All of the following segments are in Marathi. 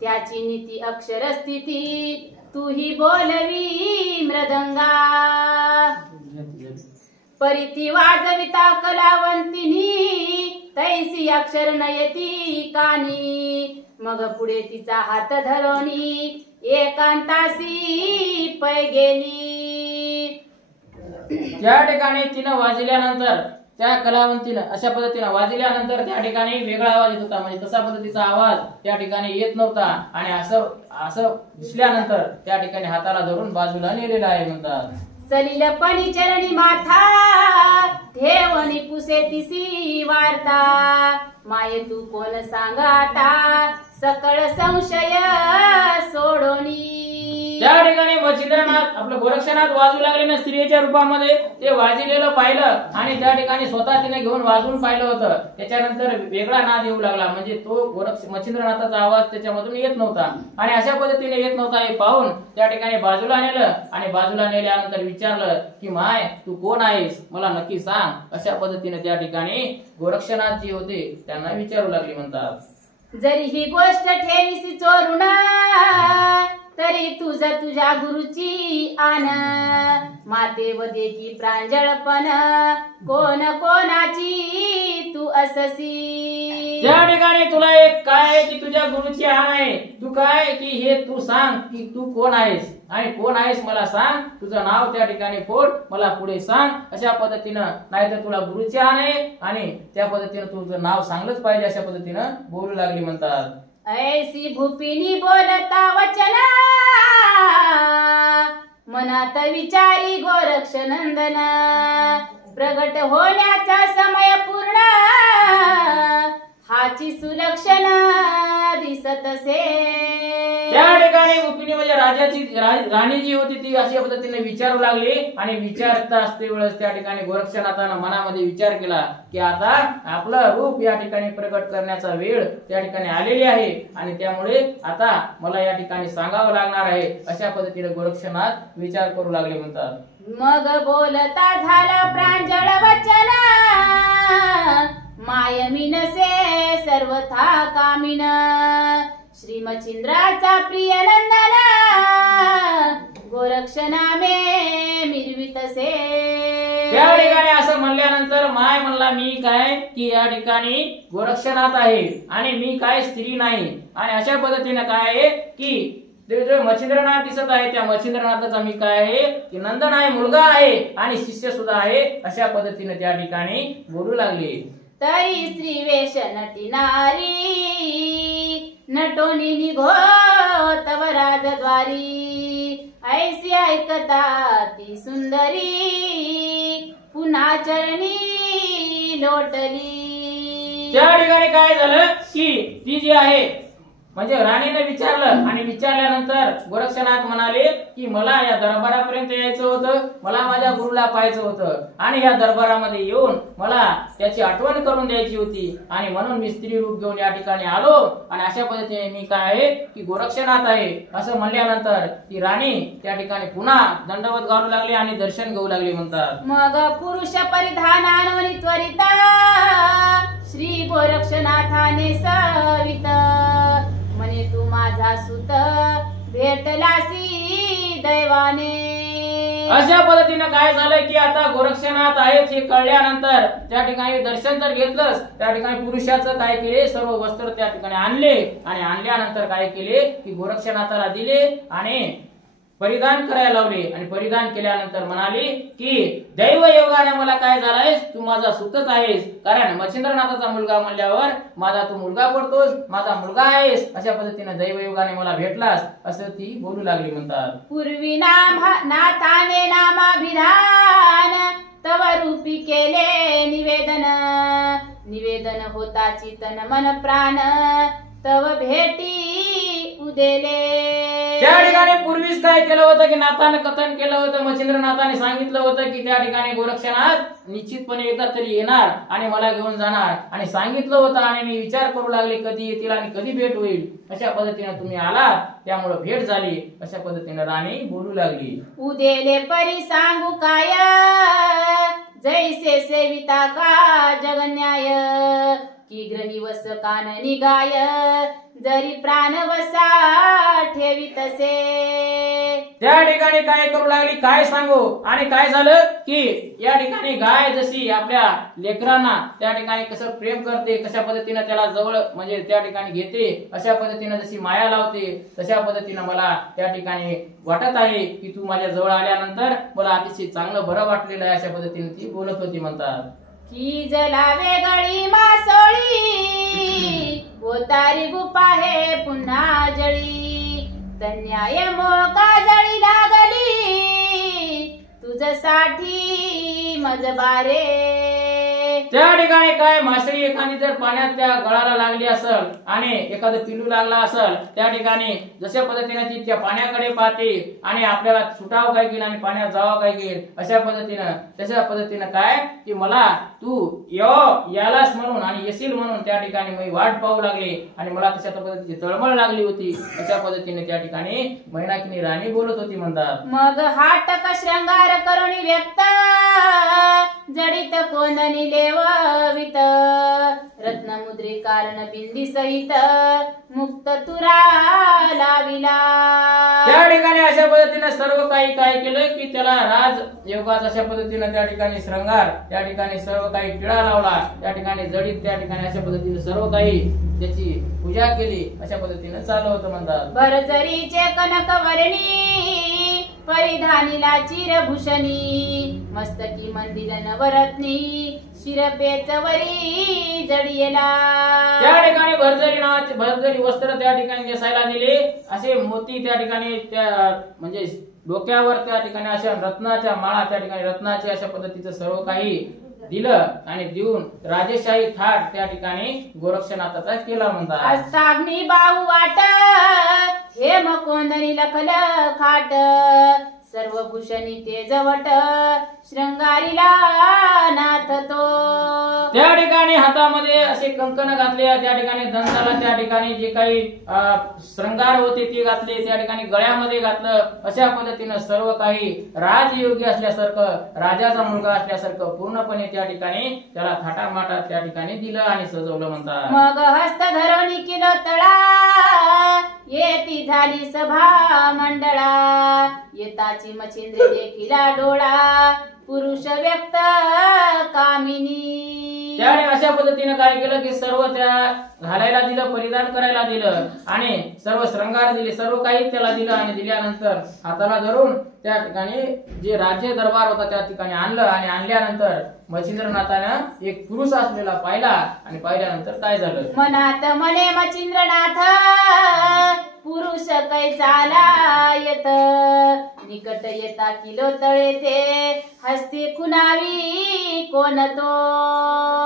त्याची नीती अक्षर स्थिती तू ही बोलवी मृदंगा परिती वाजविता कलावंतिनी तैसी अक्षर नयती कानी मग पुढे तिचा हात धरोनी एकांतासी पै गेली। त्या ठिकाणी तिनं वाजल्यानंतर त्या कलावंतीनं अशा पद्धतीने वाजल्यानंतर त्या ठिकाणी वेगळा आवाज येत होता, म्हणजे तसा पद्धतीचा आवाज त्या ठिकाणी येत नव्हता। आणि असं दिसल्यानंतर त्या ठिकाणी हाताला धरून बाजूला नेलेला आहे म्हणतात। सलिलपणी चरणी माथा ठेवणी पुसे तिसी वार्ता माये तू कोण सांगा आता सकळ संशय सोडोनी। त्या ठिकाणी मच्छिंद्रनाथ आपलं गोरक्षनाथ वाजू लागले ना स्त्रियेच्या रूपामध्ये, ते वाजलेलं पाहिलं आणि त्या ठिकाणी स्वतः तिने घेऊन वाजवून पाहिलं होतं। त्याच्यानंतर वेगळा नाद येऊ लागला, म्हणजे तो मच्छिंद्रनाथाचा आवाज त्याच्यामधून येत नव्हता आणि अशा पद्धतीने येत नव्हता हे पाहून त्या ठिकाणी बाजूला नेलं आणि बाजूला नेल्यानंतर विचारलं की माय तू कोण आहेस मला नक्की सांग। अशा पद्धतीने त्या ठिकाणी गोरक्षनाथ जी होते त्यांना विचारू लागली म्हणतात। जरी ही गोष्ट ठेवीसी चोरून तरी तुझ्या गुरुची आन माते व देखी प्रांजळपण कोण कोणाची तू अससी। त्या ठिकाणी तुला एक काय की तुझ्या गुरुची आण आहे, तू काय की हे तू सांग की तू कोण आहेस आणि कोण आहेस मला सांग, तुझं नाव त्या ठिकाणी फोड मला पुढे सांग। अशा पद्धतीनं नाहीतर तुला गुरुची आण आहे आणि त्या पद्धतीनं तुझं नाव सांगलंच पाहिजे अशा पद्धतीनं बोलू लागली म्हणतात। ऐसी भूपिनी बोलता वचना मनात विचारी गोरक्ष नंदन प्रगट होण्याचा समय पूर्ण हाची सुलक्षण दिसत से। त्या ठिकाणी भूपिनी म्हणजे राणी जी होती ती अशा पद्धतीने विचारू लागली आणि विचारता असते वेळेस त्या ठिकाणी गोरक्षनाथानं मनामध्ये विचार केला की आता आपलं रूप या ठिकाणी प्रकट करण्याचा वेळ त्या ठिकाणी आलेली आहे आणि त्यामुळे आता मला या ठिकाणी सांगावं लागणार आहे। अशा पद्धतीने गोरक्षनाथ विचार करू लागले म्हणतात। मग बोलता झालं प्रांजळ वचन मायमिनसे सर्वथा कामिन श्री मच्छिंद्राचा प्रिय नंदन गोरक्षनामे मिरवितसे। त्या ठिकाणी असं म्हणल्यानंतर माय म्हणला मी काय की या ठिकाणी गोरक्षनाथ आहे आणि मी काय स्त्री नाही आणि अशा पद्धतीने काय आहे की जो मच्छिंद्रनाथ दिसत आहे त्या मच्छिंद्रनाथाचा मी काय आहे की नंदन आहे, मुलगा आहे आणि शिष्य सुद्धा आहे। अशा पद्धतीने त्या ठिकाणी बोलू लागले। तरी स्त्री वेश नटी नारी नटोनी निघो तव राजद्वारी ऐसी ऐकता ती सुंदरी पुन्हा चरणी लोटली। त्या ठिकाणी काय झालं की ती जी आहे म्हणजे राणीने विचारलं आणि विचारल्यानंतर गोरक्षनाथ म्हणाले की मला या दरबारापर्यंत यायचं होतं, मला माझ्या गुरुला पाहायचं होतं आणि या दरबारामध्ये येऊन मला त्याची आठवण करून द्यायची होती आणि म्हणून मी स्त्री रूप घेऊन या ठिकाणी आलो आणि अशा पद्धतीने मी काय आहे की गोरक्षनाथ आहे असं म्हणल्यानंतर ती राणी त्या ठिकाणी पुन्हा दंडवत घालू लागली आणि दर्शन घेऊ लागली म्हणतात। मग पुरुष परिधानाने त्वरित श्री गोरक्षनाथाने सवित म्हणे तू माझा सुत भेटलासी दैवाने। अशा पद्धतीने काय झालं की आता गोरक्षनाथ आहेत हे कळल्यानंतर त्या ठिकाणी दर्शन तर घेतलंच, त्या ठिकाणी पुरुषाचं काय केले सर्व वस्त्र त्या ठिकाणी आणले आणि आणल्यानंतर काय केले की गोरक्षनाथाला दिले आणि परिधान करायला लावले आणि परिधान केल्यानंतर म्हणाली की दैव योगाने मला काय झालायस तू माझा सुतच आहेस, कारण मच्छिंद्रनाथाचा मुलगा म्हणल्यावर माझा तू मुलगा पडतोस, माझा मुलगा आहेस। अशा पद्धतीने दैव योगाने मला भेटलास असं ती बोलू लागली म्हणतात। पूर्वी नाथाने नामाभिधान तव रूपी केले निवेदन निवेदन होता चितन मन प्राण तव भेटी उदेले। त्या ठिकाणी पूर्वीच काय केलं होतं की नाथाने कथन केलं होतं, मच्छिंद्रनाथाने सांगितलं होतं की त्या ठिकाणी गोरक्षनाथ निश्चितपणे एकदा तरी येणार आणि मला घेऊन जाणार आणि सांगितलं होतं आणि मी विचार करू लागले कधी येतील आणि कधी भेट होईल। अशा पद्धतीने तुम्ही आला त्यामुळे भेट झाली अशा पद्धतीने राणी बोलू लागली। उदेले परी सांगू काय जैसे सेविता का जगन्याय की ग्रही वस कान निगाय जरी प्राण वसा ठेवीतसे. त्या ठिकाणी काय करू लागली काय सांगू. आणि काय झालं की या ठिकाणी गाय जशी आपल्या लेकरांना त्या ठिकाणी कसं प्रेम करते, कशा पद्धतीने त्याला जवळ म्हणजे त्या ठिकाणी घेते, अशा पद्धतीने जशी माया लावते, तशा पद्धतीने मला त्या ठिकाणी वाटत आहे की तू माझ्या जवळ आल्यानंतर मला अतिशय चांगलं बरं वाटलेलं आहे. अशा पद्धतीने ती बोलत होती म्हणतात. की जलावे गळी मासोळी होतारी गुपा हे पुन्हा जळी, तन्याय मोका जळी लागली तुझसाठी मजबारे. त्या ठिकाणी काय मासळी एखादी जर पाण्यात त्या गळाला लागली असेल आणि एखादं पिलू लागला असेल, त्या ठिकाणी जशा पद्धतीने ती त्या पाण्याकडे पाहते आणि आपल्याला सुटाव काय घेईल आणि पाण्यात जावं काय घेईल, अशा पद्धतीनं तशा पद्धतीनं काय की मला तू यालास म्हणून आणि येशील म्हणून त्या ठिकाणी मी वाट पाहू लागली आणि मला तशा पद्धतीची तळमळ लागली होती. अशा पद्धतीने त्या ठिकाणी मैनाकिनी राणी बोलत होती म्हणतात. मग हाटक श्रंगार करुणी व्यक्त जडित कोंदणी लेवित, रत्नमुद्री कारण बिंदी सहित मुक्त तुरा लाविला. त्या ठिकाणी अशा पद्धतीने सर्व काही काय केलं की त्याला राज योगात अशा पद्धतीने त्या ठिकाणी श्रंगार, त्या ठिकाणी सर्व काही टिळा लावला, त्या ठिकाणी जडित, त्या ठिकाणी अशा पद्धतीने सर्व काही त्याची पूजा केली. अशा पद्धतीने चालू होतं म्हणतात. भरजरीचे कनक वर्णी परिधानीला चिरभूषणी, मस्तकी मंदिर नवरत्नी शिरपेच वरी जडियेला. त्या ठिकाणी भरजरी नावाचे भरजरी वस्त्र त्या ठिकाणी नेसायला दिले, असे मोती त्या ठिकाणी त्या म्हणजे डोक्यावर त्या ठिकाणी अशा रत्नाच्या माळा, त्या ठिकाणी रत्नाचे अशा पद्धतीचं सर्व काही दिलं आणि देऊन राजेशाही थाट त्या ठिकाणी गोरक्षनाथाचा केला म्हणतात. अस्ताग्नी बाहू वाट हेम कोंदणी लखल खाट, सर्व भूषणी ते जवट श्रंगारीला नाथ तो. त्या ठिकाणी हातामध्ये असे कंकण घातले, त्या ठिकाणी दंताला त्या ठिकाणी जे काही श्रंगार होते ते घातले, त्या ठिकाणी गळ्यामध्ये घातलं. अशा पद्धतीनं सर्व काही राजयोगी असल्यासारखं, राजाचा मुलगा असल्यासारखं पूर्णपणे त्या ठिकाणी त्याला थाटामाटात त्या ठिकाणी दिलं आणि सजवलं म्हणतात. मग हस्त धरोनी किलो तळा येती झाली सभा मंडळा, येताची मच्छिंद्र देखिला डोळा पुरुष व्यक्त कामिनी. त्याने अशा पद्धतीने काय केलं की सर्व त्या घालायला दिलं, परिधान करायला दिलं आणि सर्व श्रंगार दिले, सर्व काही त्याला दिलं आणि दिल्यानंतर हाताला धरून त्या ठिकाणी जे राज्य दरबार होता त्या ठिकाणी आणलं आणि आणल्यानंतर मच्छिंद्रनाथानं एक पुरुष असलेला पाहिला आणि पाहिल्यानंतर काय झालं. मनात मने मच्छिंद्रनाथ पुरुष कैसाला येत, निकट येता किलो तळे ते हस्ती खुनावी कोण तो.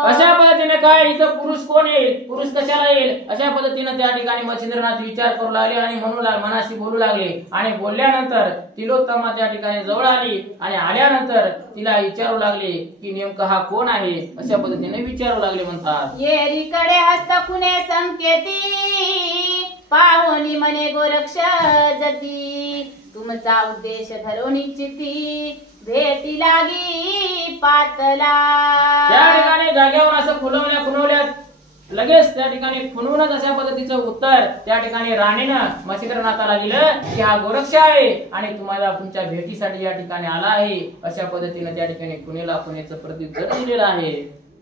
अशा पद्धतीने काय इथं पुरुष कोण येईल, पुरुष कशाला येईल, अशा पद्धतीने त्या ठिकाणी मच्छिंद्रनाथ विचार करू लागले आणि मनाशी बोलू लागले. आणि बोलल्यानंतर तिलोत्तमा त्या ठिकाणी जवळ आली आणि आल्यानंतर तिला विचारू लागले की नेमकं हा कोण आहे, अशा पद्धतीने विचारू लागले म्हणतात. येरीकडे हस्त खुने संकेती, पाहुनी मने गोरक्ष जती, तुमचा उद्देश धरोनी चिती भेटी लागी पातला. त्या ठिकाणी जागेवर असं खुलवल्या लगेच त्या ठिकाणी खुनवूनच अशा पद्धतीचं उत्तर त्या ठिकाणी राणीनं मच्छिंद्रनाथाला दिलं की हा गोरक्ष आहे आणि तुम्हाला तुमच्या भेटीसाठी या ठिकाणी आला आहे. अशा पद्धतीने त्या ठिकाणी खुनेचं प्रत्युत्तर दिलेलं आहे.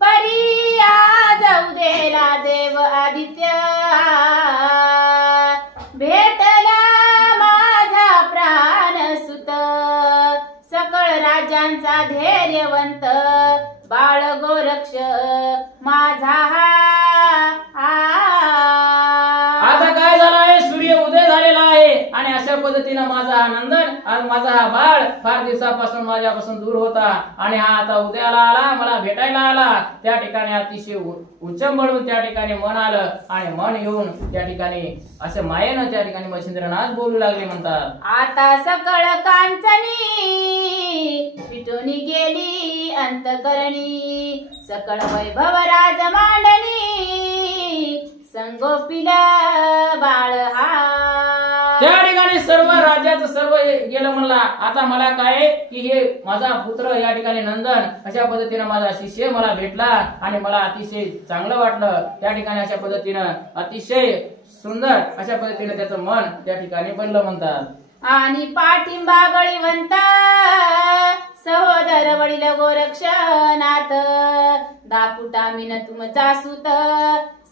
परी आज उदेला देव आदित्य, भेटला माझा प्राण सुत, सकळ राज्यांचा धैर्यवंत बाळ गोरक्ष माझा. आता काय झालं आहे, सूर्य उदय झालेला आहे आणि अशा पद्धतीनं माझा हा नंदन आज माझा हा बाळ फार दिवसापासून माझ्यापासून दूर होता आणि हा आता उदयाला आला, मला भेटायला आला. त्या ठिकाणी अतिशय उच्चंबळून त्या ठिकाणी मन आलं आणि मन येऊन त्या ठिकाणी असं मायेनं त्या ठिकाणी मच्छिंद्रनाथ बोलू लागले म्हणतात. आता सकळ कांचनी पिटून गेली अंतकरणी, सकळ वैभव राज मांडणी संगोपिला बाळ हा. त्या ठिकाणी सर्व राज्याचं सर्व गेलं म्हणला. आता मला काय की हे माझा पुत्र या ठिकाणी नंदन अशा पद्धतीनं माझा शिष्य मला भेटला आणि मला अतिशय चांगलं वाटलं. त्या ठिकाणी अशा पद्धतीनं अतिशय सुंदर अशा पद्धतीने त्याचं मन त्या ठिकाणी बनलं म्हणतात. आणि पाठिंबा बळीवंत सहोदर वडील गोरक्षनाथ दापुटा मीन तुमचा सुत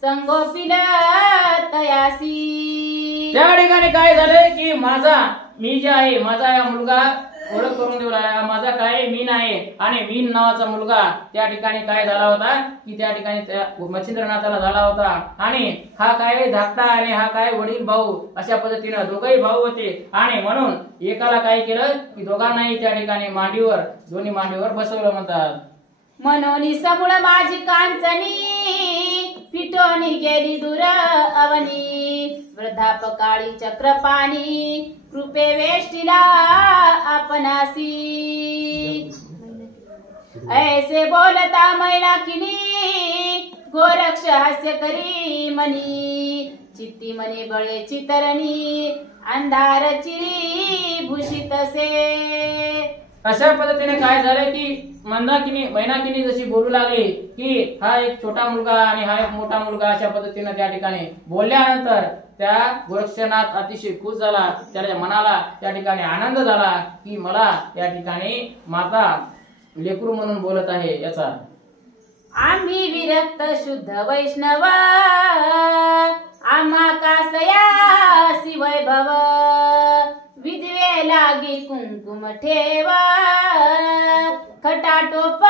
संगोपिल तयासी. त्या ठिकाणी काय झालंय की मी जे आहे माझा हा मुलगा ओळख करून देऊ लागला. माझा काय मीन आहे आणि मीन नावाचा मुलगा त्या ठिकाणी काय झाला होता की त्या ठिकाणी मच्छिंद्रनाथाला झाला होता. आणि हा काय धाकटा आणि हा काय वडील भाऊ अशा पद्धतीने दोघही भाऊ होते. आणि म्हणून एकाला काय केलं की दोघांनाही त्या ठिकाणी दोन्ही मांडीवर बसवलं म्हणतात. मनोनी समूळ माझी कांचनी फिटोनी गेली दूर अवनी वृद्धापकाळी चक्रपाणी कृपे वेष्टीला आपणासी. ऐसे बोलता मैनाकिनी गोरक्ष हास्य करी मनी चित्ती मने बळे चितरणी अंधार चिरी भूषित से. अशा पद्धतीने काय झालं की मैनाकिनी जशी बोलू लागली की हा एक छोटा मुलगा आणि हा एक मोठा मुलगा अशा पद्धतीने त्या ठिकाणी बोलल्यानंतर त्या गोरक्षनाथ अतिशय खुश झाला. त्याच्या मनाला त्या ठिकाणी आनंद झाला की मला त्या ठिकाणी माता लेकरू म्हणून बोलत आहे याचा. आम्ही विरक्त शुद्ध वैष्णव आम्हा कासयासी वैभव विधवे लागी कुंकुम ठेव खटाटोप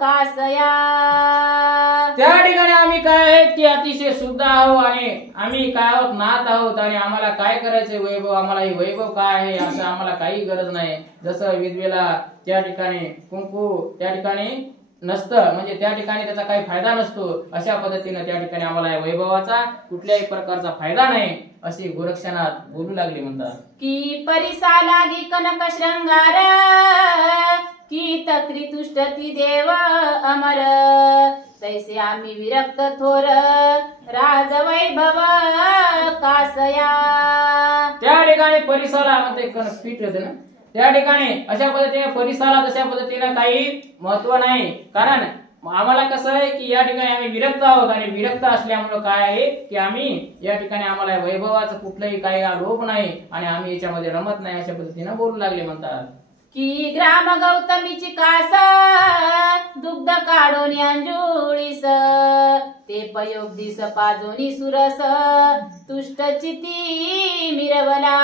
कासया. त्या ठिकाणी आम्ही काय आहेत की अतिशय शुद्ध आहोत आणि आम्ही काय आहोत नाथ आहोत आणि आम्हाला काय करायचंय वैभव, आम्हाला हे वैभव काय आहे असं आम्हाला काही गरज नाही. जसं विधवेला त्या ठिकाणी कुंकू त्या ठिकाणी नसतं म्हणजे त्या ठिकाणी त्याचा काही फायदा नसतो अशा पद्धतीने त्या ठिकाणी आम्हाला या वैभवाचा कुठल्याही प्रकारचा फायदा नाही असे गोरक्षनाथ बोलू लागले म्हणतात. की परिसा लागी कनक श्रंगार की तक्री तुष्टती देव अमर तैसे आम्ही विरक्त थोर राज वैभव कासया. त्या ठिकाणी परिसाला म्हणते कनक पीठ होते ना त्या ठिकाणी अशा पद्धतीने परिसाला तशा पद्धतीने काही महत्व नाही. कारण आम्हाला कसं आहे की या ठिकाणी आम्ही विरक्त आहोत आणि विरक्त असल्यामुळे काय आहे की आम्ही या ठिकाणी आम्हाला वैभवाचं कुठलंही काही लोभ नाही आणि आम्ही याच्यामध्ये रमत नाही अशा पद्धतीने बोलू लागले म्हणतात. की ग्राम गौतमीची कास दुग्ध काढून अंजुळीस ते पयोग दिस पाजोनी सुरस तुष्ट चिती मिरवला.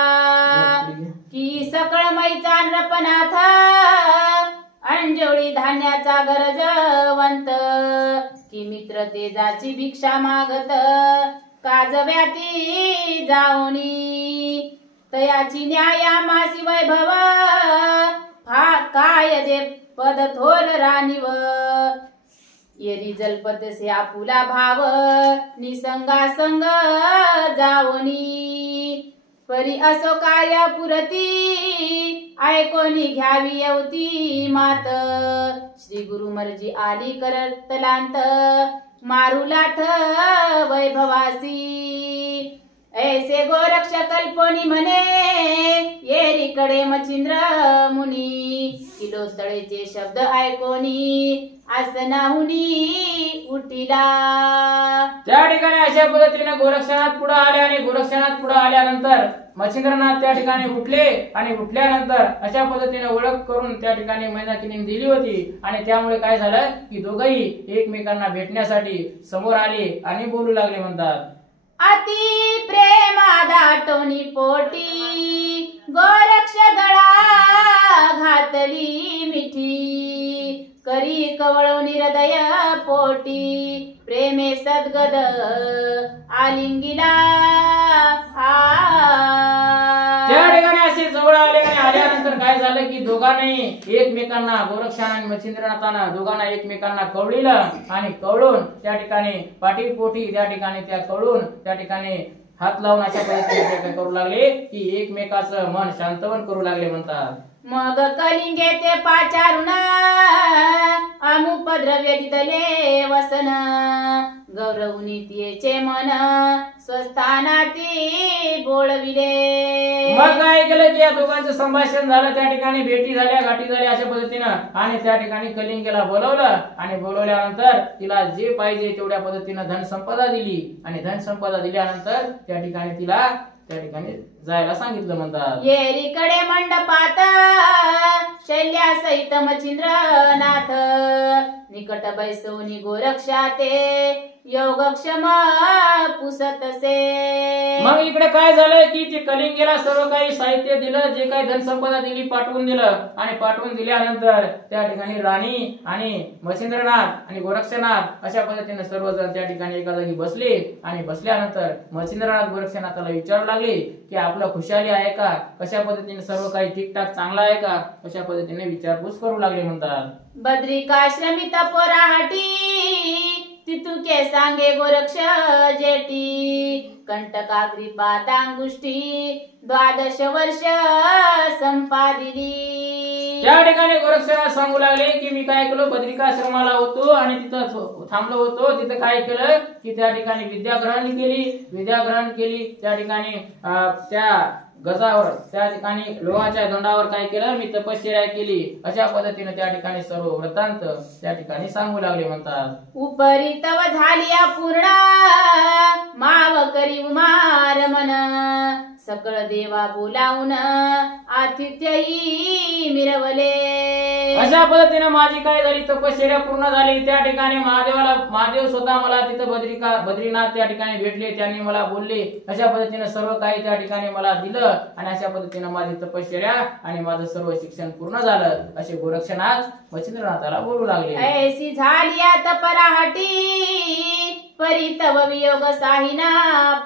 की सकळ मैचा नृपनाथ अंजोळी धान्याचा गरजवंत की मित्र तेजाची भिक्षा मागत काजव्याती जाऊनी तयाची न्याया मासी वैभव काय दे पद थोर राणीव येरी जलपतसे आपुला भाव निसंगा संग जावनी परी असो कार्य पुरती ऐकोनी घ्यावी येवती मात श्री गुरु मर्जी आली करतलांत मारुलाथ वैभवासी. ऐसे गोरक्ष कल्पनी म्हणे येरीकडे मच्छिंद्र मुनी किलो तळेचे शब्द ऐकोनी आसनाहुनी उठिला. त्या ठिकाणी अशा पद्धतीने गोरक्षनाथ पुढे आले आणि गोरक्षनाथ पुढे आल्यानंतर मच्छिंद्रनाथ त्या ठिकाणी उठले आणि उठल्यानंतर अशा पद्धतीने ओळख करून त्या ठिकाणी मैनाकिनी दिली होती आणि त्यामुळे काय झालं की दोघही एकमेकांना भेटण्यासाठी समोर आले आणि बोलू लागले म्हणतात. अति प्रेमा दाटोनी पोटी गोरक्ष गळा घातली मिठी करी कवळोनी हृदय पोटी प्रेमे सद्गद आलिंगिला. त्या ठिकाणी असे जवळ आले आणि आल्यानंतर काय झालं की दोघांनाही एकमेकांना गोरक्षानं आणि मच्छिंद्रनाथानं दोघांना एकमेकांना कवळीलं आणि कवळून त्या ठिकाणी पाठी पोटी त्या ठिकाणी त्या कवळून त्या ठिकाणी हात लावून अशा पद्धतीने करू लागले की एकमेकाचं मन शांतवन करू लागले म्हणतात. मग कलिंगे ते पाचारुण अमुपद्रव्य दिदले वसन गौरवनी तिचे मन स्वस्थानाती बोळविले. मग काय केलं की या दोघांचं संभाषण झालं, त्या ठिकाणी भेटी झाल्या, गाठी झाल्या अशा पद्धतीनं, आणि त्या ठिकाणी कलिंगेला बोलवलं आणि बोलवल्यानंतर तिला जे पाहिजे तेवढ्या पद्धतीनं धनसंपदा दिली, आणि धनसंपदा दिल्यानंतर त्या ठिकाणी तिला त्या ठिकाणी जायला सांगितलं म्हणतात. येरीकडे मंडपात शैल्यासहित मच्छिंद्रनाथ निकट बैसवनी गोरक्षा ते योगक्षम पुसतसे. मग इकडे काय झालं की ते कलिंगेला सर्व काही साहित्य दिलं, जे काही धनसंपदा दिली पाठवून दिलं, आणि पाठवून दिल्यानंतर त्या ठिकाणी राणी आणि मच्छिंद्रनाथ आणि गोरक्षनाथ अशा पद्धतीने सर्वजण त्या ठिकाणी एका जागी बसले, आणि बसल्यानंतर मच्छिंद्रनाथ गोरक्षनाथाला विचारू लागले की आपलं खुशाली आहे का, कशा पद्धतीने सर्व काही ठीकठाक चांगलं आहे का, अशा पद्धतीने विचारपूस करू लागले म्हणतात. बद्रिकाश्रमी तपोराहाटी तितुके सांगे गोरक्ष जेटी कंटकाग्री पादांगुष्टी 12 वर्ष संपादिली. त्या ठिकाणी गोरक्षनाथ सांगू लागले की मी काय केलं, बद्रिकाश्रमाला होतो आणि तिथं थांबलो होतो. तिथं काय केलं की त्या ठिकाणी विद्या ग्रहण केली. त्या ठिकाणी त्या गजावर, त्या ठिकाणी लोहाच्या दंडावर काय केलं, मी तपश्चर्या केली. अशा पद्धतीने त्या ठिकाणी सर्व वृत्तांत त्या ठिकाणी सांगू लागले म्हणतात. उपरी तव झाली पूर्ण माव करी उमार मन सकळ देवा बोलावून आतिथ्यही मिरवले. अशा पद्धतीने माझी काय झाली, तपश्चर्या पूर्ण झाली. त्या ठिकाणी महादेव स्वतः मला तिथं बद्रीनाथ त्या ठिकाणी भेटले, त्यांनी मला बोलले. अशा पद्धतीने सर्व काही त्या ठिकाणी मला दिलं, आणि अशा पद्धतीने माझी तपश्चर्या आणि माझं सर्व शिक्षण पूर्ण झालं, असे गोरक्षनाथ मच्छिंद्रनाथाला बोलू लागले. ऐसी झाली तपराहटी परी तव वियोग साहिना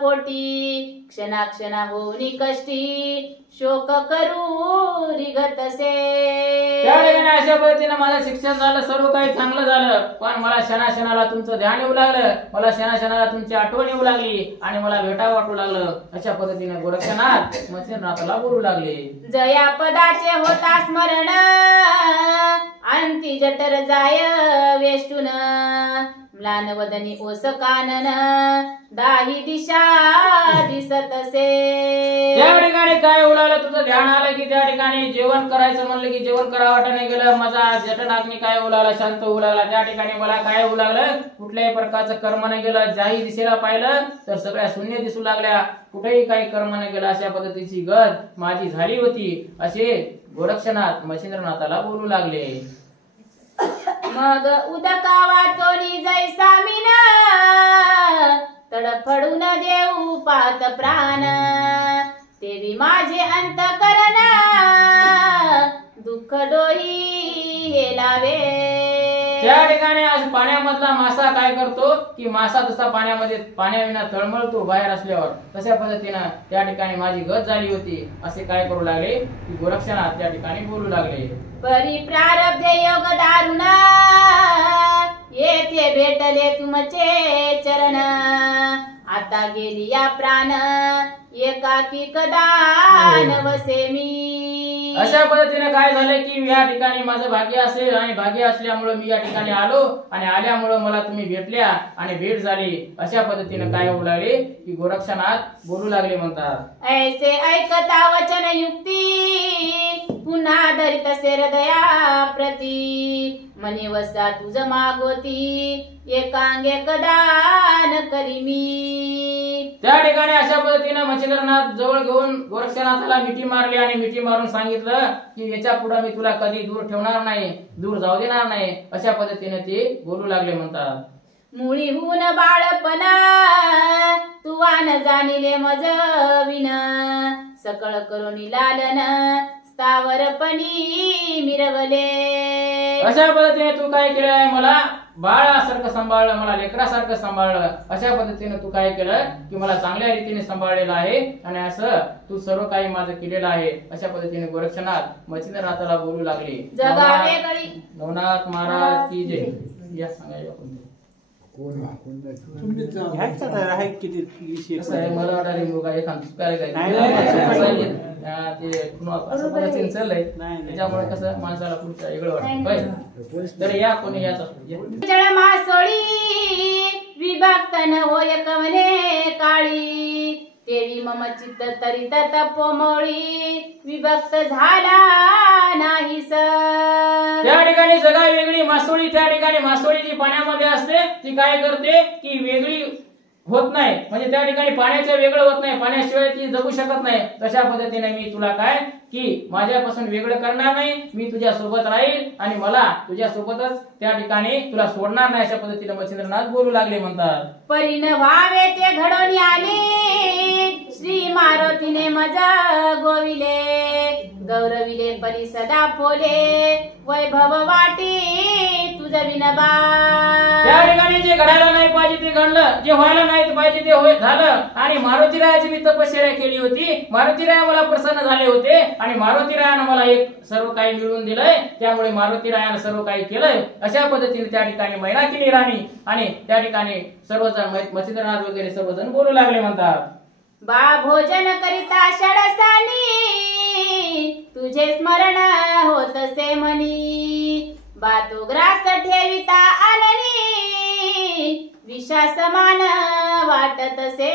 पोटी क्षणा क्षणा होनी कष्टी शोक करू रिगतसे. त्या ठिकाणी अशा पद्धतीने माझं शिक्षण झालं, सर्व काही चांगलं झालं, पण मला क्षणाक्षणाला तुमचं ध्यान येऊ लागलं, मला क्षणाक्षणाला तुमची आठवण येऊ लागली, आणि मला भेटा वाटू लागलं. अशा पद्धतीने गोरक्षनाथ मच्छिंद्रनाथाला बोलू लागले. जया पदाचे होता स्मरण अंती जठर जाय वेष्टून म्लान वदनी ओस कानन दाही दिशा दिसतसे. त्या ठिकाणी काय होऊ लागलं, तुझं ध्यान आलं की त्या ठिकाणी जेवण करायचं म्हणलं की जेवण करावं वाटणे गेलं, माझा जठराग्नी काय होऊ लागला, शांत होऊ लागला. त्या ठिकाणी मला काय होऊ लागलं, कुठल्याही प्रकारचं कर्म नाही गेलं. ज्याही दिशेला पाहिलं तर सगळ्या शून्य दिसू लागल्या, कुठेही काही कर्म नाही गेलं. अशा पद्धतीची गत माझी झाली होती, असे गोरक्षनाथ मच्छिंद्रनाथाला बोलू लागले. मग उदका वाचोनी जैसा मीना तडफडून देऊ पात प्राण तेवी माझे अंतकरण दुःख डोई हे लावे. त्या ठिकाणी आज पाण्यामधला मासा काय करतो की मासा जसा पाण्याविना तळमळतो बाहेर असल्यावर, तशा पद्धतीनं त्या ठिकाणी माझी गत झाली होती, असे काय करू लागले की गोरक्षनाथ त्या ठिकाणी बोलू लागले. परी प्रारब्ध योग दारुण येथे भेटले तुमचे चरण आता गेली या प्राण एकाकी कदान वसे मी. अशा पद्धतीने काय झालं की या ठिकाणी माझं भाग्य असेल, आणि भाग्य असल्यामुळे मी या ठिकाणी आलो, आणि आल्यामुळे मला तुम्ही भेटल्या आणि भेट झाली. अशा पद्धतीने काय होऊ लागले की गोरक्षनाथ बोलू लागले म्हणतात. ऐसे ऐकता वचन युक्ती पुन्हा धरित से हृदया प्रती मनी वसा तुझ मागोती एकांगे कदान करी मी. त्या ठिकाणी अशा पद्धतीने मच्छिंद्रनाथ जवळ घेऊन गोरक्षनाथाला मिठी मारली, आणि मिठी मारून सांगितलं की याच्या पुढे मी तुला कधी दूर ठेवणार नाही, दूर जाऊ देणार नाही. अशा पद्धतीने ते बोलू लागले म्हणतात. मुळी हुन बाळपणा तू वान जाणिले मज विन सकळ करोनी लालन स्थावरपणी मिरवले. अशा पद्धतीने तू काय केलं, मला बाळासारखं सांभाळलं, मला लेकरासारखं सांभाळलं. अशा पद्धतीने तू काय केलं की मला चांगल्या रीतीने सांभाळलेलं आहे, आणि असं तू सर्व काही माझं केलेलं आहे. अशा पद्धतीने गोरक्षनाथ मच्छिंद्रनाथाला बोलू लागले. नवनाथ महाराज की जय. या सांगायला मला वाटायला मुलगा चाललंय, त्याच्यामुळे कसं माणसाला पुढचं वेगळं वाटतं. तर या कोणी याचा मासोळी विभक्त न होय कमले काळी तेवी मम चित्त तरित तपोमोळी विभक्त झाला नाहीस. त्या ठिकाणी जगा वेगळी मासोळी, त्या ठिकाणी मासोळी जी पाण्यामध्ये असते ती काय करते की वेगळी होत नाही, म्हणजे त्या ठिकाणी पाण्याचं वेगळं होत नाही, पाण्याशिवाय ती जगू शकत नाही. तशा पद्धतीने मी तुला काय की माझ्यापासून वेगळं करणार नाही, मी तुझ्या सोबत राहील आणि मला तुझ्या सोबतच त्या ठिकाणी तुला सोडणार नाही, अशा पद्धतीने मच्छिंद्रनाथ बोलू लागले म्हणतात. परिण व्हावे ते घडून आले श्री मारुतीने मज गोविले, गौरविले परी सदा फोले वैभव वाटे तुझ विनबा. त्या ठिकाणी जे घडायला नाही पाहिजे ते घडलं, जे व्हायला नाही पाहिजे ते झालं. आणि मारुतीरायाची मी तपश्चर्या केली होती, मारुतीराया मला प्रसन्न झाले होते आणि मारुतीरायानं मला एक सर्व काही मिळवून दिलंय, त्यामुळे मारुतीरायानं सर्व काही केलंय. अशा पद्धतीने त्या ठिकाणी मैनाकिनी राणी आणि त्या ठिकाणी सर्वजण मच्छिंद्रनाथ वगैरे सर्वजण बोलू लागले म्हणतात. बा भोजन करिता षडसानी तुझे स्मरण होतसे मनी, बा तो ग्रास ठेविता आननी विषा समान वाटतसे.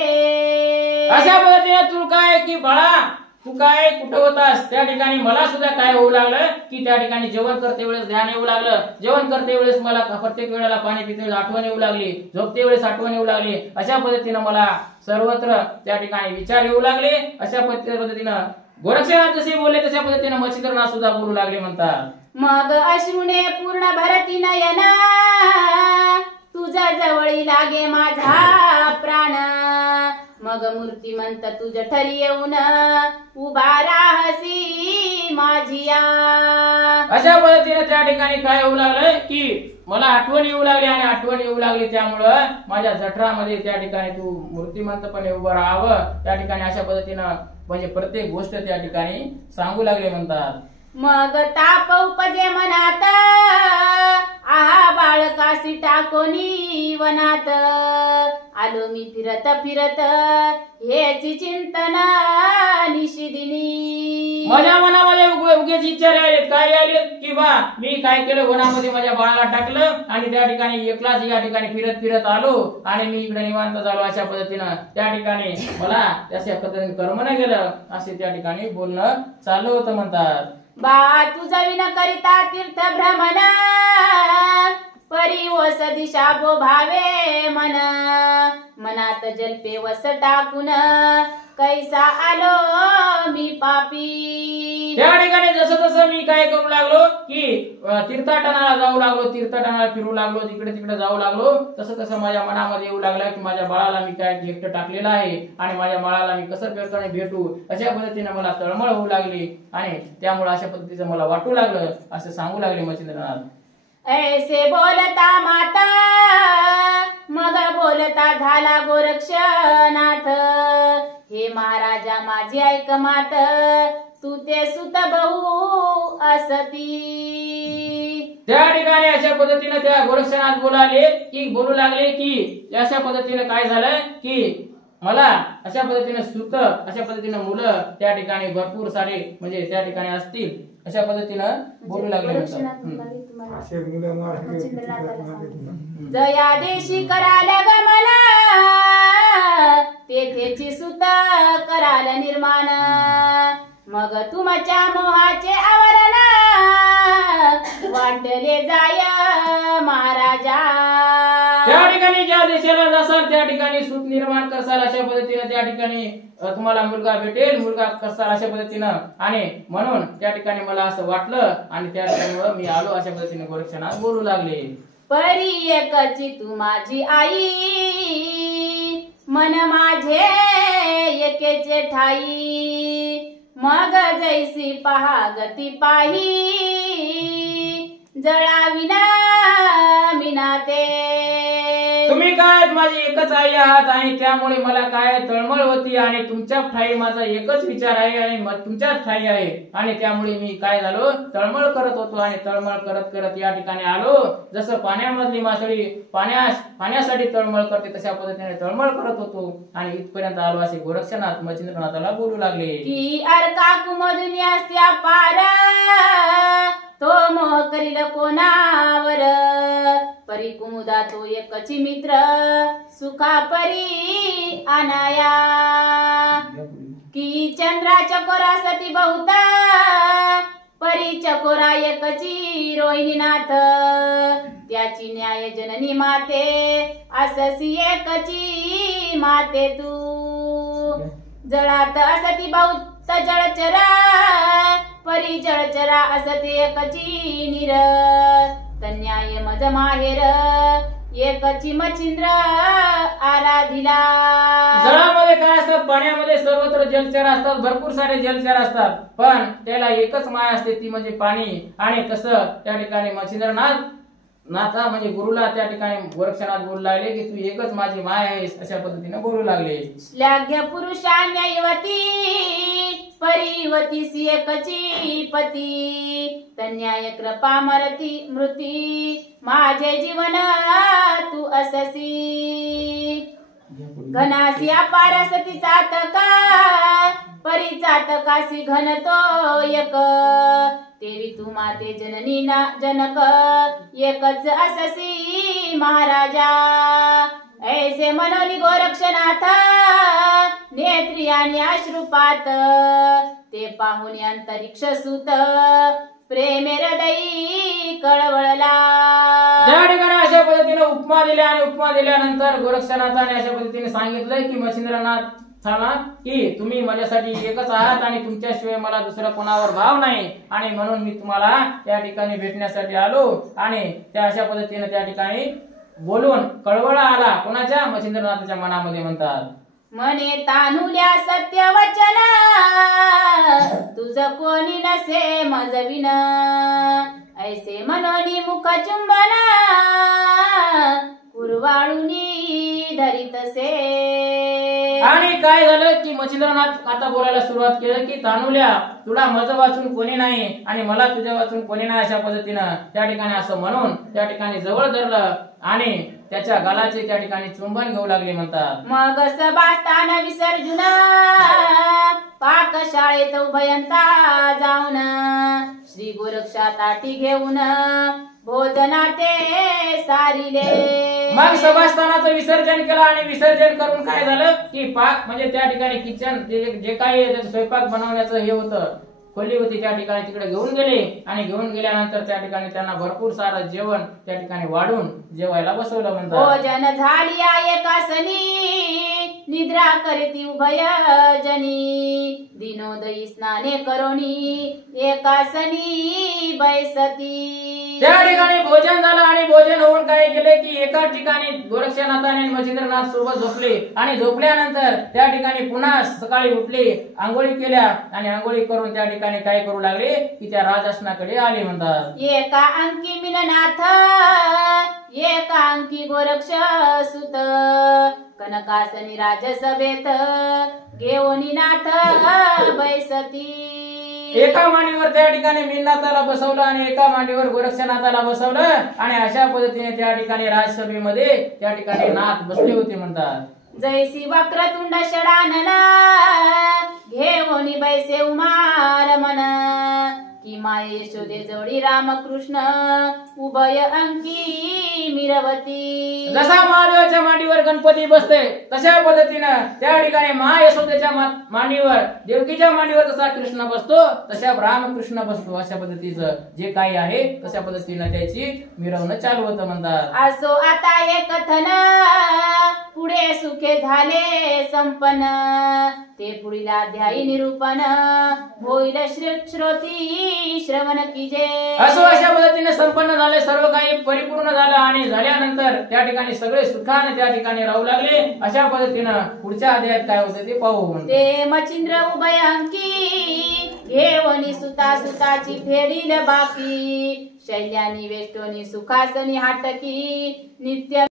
अशा पद्धतीने तू काय की बाळा तू काय कुठं होतास, त्या ठिकाणी मला सुद्धा काय होऊ लागलं की त्या ठिकाणी जेवण करते वेळेस ध्यान येऊ लागलं, जेवण करते वेळेस मला प्रत्येक वेळेला पाणी पिते वेळेस आठवण येऊ लागली, झोपते वेळेस आठवण येऊ लागली. अशा पद्धतीनं मला सर्वत्र त्या ठिकाणी विचार येऊ लागले. अशा पद्धतीनं गोरक्षनाथ जसे बोलले तशा पद्धतीने मच्छिंद्रनाथ सुद्धा बोलू लागले म्हणतात. मग अश्रुने पूर्ण भरती नयना तुझा जवळी लागे माझा प्राण, मग मूर्तिमंत तुझ ठरी येऊन उभा राहसी माझिया. अशा पद्धतीने त्या ठिकाणी काय होऊ लागलं की मला आठवण येऊ लागली आणि आठवण येऊ लागली, त्यामुळं माझ्या जठरामध्ये त्या ठिकाणी तू मूर्तिमंतपणे उभं राहावं. त्या ठिकाणी अशा पद्धतीनं म्हणजे प्रत्येक गोष्ट त्या ठिकाणी सांगू लागले म्हणतात. मग ताप उपजे मनात आहा बाळकासी टाकोनी वनात, आलो मी फिरत फिरत हेची चिंतन निशिदिनी. माझ्या मनामध्ये उगेच इच्छा राहिलेत, काय आले की बा मी काय केलं वनामध्ये माझ्या बाळाला टाकलं आणि त्या ठिकाणी एकलाच या ठिकाणी फिरत फिरत आलो आणि मी इकडे निवांत झालो. अशा पद्धतीनं त्या ठिकाणी मला त्याच्या पद्धतीने कर्म नाही गेलं असे त्या ठिकाणी बोलणं चालू होतं म्हणतात. बा तुझा विन करिता तीर्थ भ्रमण परी वस दिशा बो भावे मन, मनात जल्पे वस टाकून कैसा आलो मी पापी. त्या ठिकाणी जसं तसं मी काय करू लागलो की तीर्थाटनाला जाऊ लागलो, तीर्थाटनाला फिरू लागलो, तिकडे तिकडे जाऊ लागलो. तसं तसं माझ्या मनामध्ये येऊ लागलं की माझ्या बाळाला मी काय एकटं टाकलेलं आहे आणि माझ्या बाळाला मी कसं प्रकारे भेटू, अशा पद्धतीने मला तळमळ होऊ लागली आणि त्यामुळे अशा पद्धतीचं मला वाटू लागलं असं सांगू लागले मच्छिंद्रनाथ. ऐसे बोलता माता मग बोलता झाला गोरक्षनाथ, हे महाराजा माझी ऐक मात तू ते सुत बहु असती. त्या ठिकाणी अशा पद्धतीने त्या गोरक्षनाथ बोलू लागले की अशा पद्धतीने काय झालं की मला अशा पद्धतीने सुत अशा पद्धतीने मुलं त्या ठिकाणी भरपूर सारे म्हणजे त्या ठिकाणी असतील अशा पद्धतीनं बोलू लागले. जया देशी कराल गमला तेथेची सुत कराल निर्माण, मग तुमच्या मोहाचे आवरण वाटले जाय महाराजा. त्या ठिकाणी ज्या देशाला जासाल त्या ठिकाणी सुख निर्माण करसाल अशा पद्धतीने त्या ठिकाणी तुम्हाला मुलगा भेटेल, मुलगा करसाल अशा पद्धतीनं. आणि म्हणून त्या ठिकाणी मला असं वाटलं आणि त्या ठिकाणी मी आलो अशा पद्धतीने गोरक्षनाथ बोलू लागले. परी एकची तू माझी आई, मन माझे एकेचे ठाई, मग जैसी पहा गती पाही जळाविना मिना ते. तुम्ही काय माझी एकच आई आहात आणि त्यामुळे मला काय तळमळ होती आणि तुमच्या ठाई माझा एकच विचार आहे आणि तुमच्याच ठाई आहे आणि त्यामुळे मी काय झालो तळमळ करत होतो आणि तळमळ करत करत या ठिकाणी आलो. जसं पाण्यामधली मासळी पाण्यासाठी तळमळ करते तशा पद्धतीने तळमळ करत होतो आणि इथपर्यंत आलो असे गोरक्षनाथ मच्छिंद्रनाथाला बोलू लागले की अर्का कुमधुनी असत्या पार तो मोह करील कोणावर, परी कुमुदा तो एकची मित्र सुखा परी अनाया की चंद्रा चकोरा सती बहुता परी चकोरा एकची रोहिणीनाथ त्याची न्याय जननी माते अससी एकची माते तू जळात असती बहुत जळचरा परी जळचरा असते एकची निर तन्याय मज माहेर एकची मच्छिंद्र आराधिला. जळामध्ये काय असतात, पाण्यामध्ये सर्वत्र जलचर असतात, भरपूर सारे जलचर असतात, पण त्याला एकच माय असते ती म्हणजे पाणी. आणि तसं त्या ठिकाणी मच्छिंद्रनाथ नाथा म्हणजे गुरुला त्या ठिकाणी गोरक्षनाथ बोलू लागले की तू एकच माझी माय आहेस, अशा पद्धतीने बोलू लागले. श्लाघ्य पुरुषान्यवती परिवती एकची पती तन्याय कृपा मरती मृती माझे जीवन तू अससी घनासी अपार सती चातका परी चातकासी घन तो एक तेरी तू माते जननी ना जनक एकच अससी महाराजा. ऐसे मनोनी गोरक्षनाथ नेत्री आणि अश्रुपात ते पाहुणे अंतरिक्ष सुत प्रेमे हृदयी कळवळला. ज्या ठिकाणी अशा पद्धतीने उपमा दिल्या आणि उपमा दिल्यानंतर गोरक्षनाथाने अशा पद्धतीने सांगितलंय की मच्छिंद्रनाथ की तुम्ही माझ्यासाठी एकच आहात आणि तुमच्याशिवाय मला दुसरा कोणावर भाव नाही आणि म्हणून मी तुम्हाला त्या ठिकाणी भेटण्यासाठी आलो. आणि त्या अशा पद्धतीने त्या ठिकाणी बोलून कळवळा आला कोणाच्या मच्छिंद्रनाथाच्या मनामध्ये. म्हणतात मने तानुल्या सत्य वचन तुझ कोणी नसे मजविन ऐसे मनोनी मुख चुंबन कुरवाळुनी धरितसे. आणि काय झालं की मच्छिंद्रनाथ आता बोलायला सुरुवात केलं की तानुल्या तुला माझं वाचून कोणी नाही आणि मला तुझ्या वाचून कोणी नाही, अशा पद्धतीनं त्या ठिकाणी असं म्हणून त्या ठिकाणी जवळ धरलं आणि त्याच्या गालाचे त्या ठिकाणी चुंबन घेऊ लागले. म्हणतात मग सभास्थान विसर्जुन पाकशाळेत उभयंता जाऊन श्री गोरक्षा ताटी घेऊन भोजनाते सारिले. मग सभास्थानाचं विसर्जन केलं आणि विसर्जन करून काय झालं की पाक म्हणजे त्या ठिकाणी किचन जे काही स्वयंपाक बनवण्याचं हे होतं खोली होती त्या ठिकाणी तिकडे घेऊन गेले आणि घेऊन गेल्यानंतर त्या ठिकाणी त्यांना भरपूर सारं जेवण त्या ठिकाणी वाढून जेवायला बसवलं. म्हणतात भोजन झाली एकासनी निद्रा करती उभय जनी दिनोदयी स्नाने करोनी एकासनी बैसती. त्या ठिकाणी भोजन झालं आणि भोजन होऊन काय केले की एका ठिकाणी गोरक्षनाथाने आणि मच्छिंद्रनाथ सोबत झोपले आणि झोपल्यानंतर त्या ठिकाणी पुन्हा सकाळी उठले, आंघोळी केल्या आणि आंघोळी करून त्या ठिकाणी काय करू लागले की त्या राजसनाकडे आले. म्हणतात एका अंकी मीननाथ एका अंकी गोरक्ष सुत कनकासनी राजसभेत घेऊनी नाथ बैसती. एका मांडीवर त्या ठिकाणी मीननाथाला बसवलं आणि एका मांडीवर गोरक्षनाथाला बसवलं आणि अशा पद्धतीने त्या ठिकाणी राजसभेमध्ये त्या ठिकाणी नाथ बसले होते. म्हणतात जैसी वक्रतुंड षडानना घेऊनी बैसे उमार मन की माये यशोदे जोडी रामकृष्ण उभय अंकी मिरवती. जसा महादेवाच्या मांडीवर गणपती बसते तशा पद्धतीनं त्या ठिकाणी महायशोदेच्या मांडीवर देवकीच्या मांडीवर जसा कृष्ण बसतो तशा रामकृष्ण बसतो. अशा पद्धतीचं जे काही आहे तशा पद्धतीनं त्याची मिरवणूक चालू होतं. म्हणतात असो आता एक थन पुढे सुखे झाले संपन्न ते पुढील अध्यायी निरूपण होईल श्रोती श्रवण कीजे. असो अशा पद्धतीने संपन्न झाले, सर्व काही परिपूर्ण झालं आणि झाल्यानंतर त्या ठिकाणी सगळे सुखाने त्या ठिकाणी राहू लागले. अशा पद्धतीनं पुढच्या अध्यायात काय होतं ते पाहू. ते मच्छिंद्र उभयांकी घेवनी सुता सुताची फेडील बाकी शैल्यानी वेष्टोनी सुखासनी हाटकी नित्य